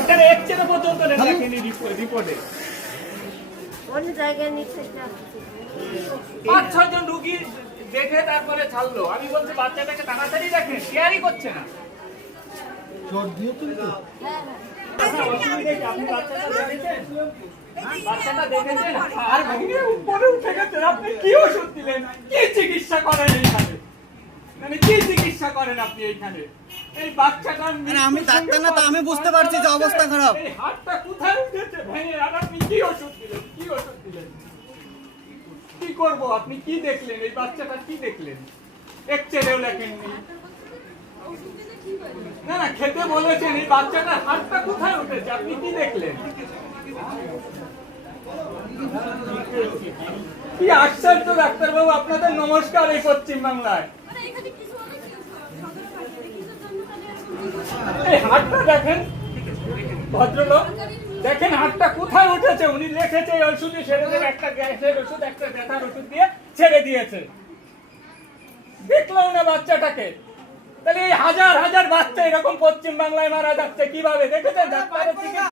Doctor x-ray পর্যন্ত লেখেনি রিপোর্টে। অন্য জায়গায় নিচ্ছে 5-6 জন রুগী দেখে তারপরে ছাড়লো। আমি বলছি বাচ্চাটাকে তাড়াতাড়ি দেখেন, কেয়ারই করছে না। আপনি বাচ্চাটা দেখেছেন? বাচ্চাটা দেখেছেন? আর ভেঙে উপরে উঠে গেছেন। আপনি কি ওষুধ দিলেন? কি চিকিৎসা করেন এইখানে? মানে কি চিকিৎসা করেন আপনি এইখানে? এই বাচ্চাটা আমি ডাক্তার না, তো আমি বুঝতে পারছি যে অবস্থা খারাপ। এই হাতটা কোথায় উঠেছে ভেঙে, আর আপনি কি ওষুধ দিলেন? কি ওষুধ দিলেন? কি করব? আপনি কি দেখলেন? এই বাচ্চাটা কি দেখলেন? এক্সরেও লেখেননি। না না, খেতে বলেছেন। এই বাচ্চাটার হাতটা কোথায় উঠেছে? আপনি কি দেখলেন? কি আশ্চর্য ডাক্তারবাবু, আপনাদের নমস্কার এই পশ্চিম বাংলায়। এই হাতটা দেখেন ভদ্রলোক, দেখেন হাতটা কোথায় উঠেছে। উনি লিখেছে এই ওষুধই ছেড়ে দেবে, একটা গ্যাসের ওষুধ একটা ব্যথার ওষুধ দিয়ে ছেড়ে দিয়েছে। দেখলাম না বাচ্চাটাকে। তাহলে এই হাজার হাজার বাচ্চা এরকম পশ্চিম বাংলায় মারা যাচ্ছে কিভাবে? দেখেছেন ডাক্তারের চিকিৎসা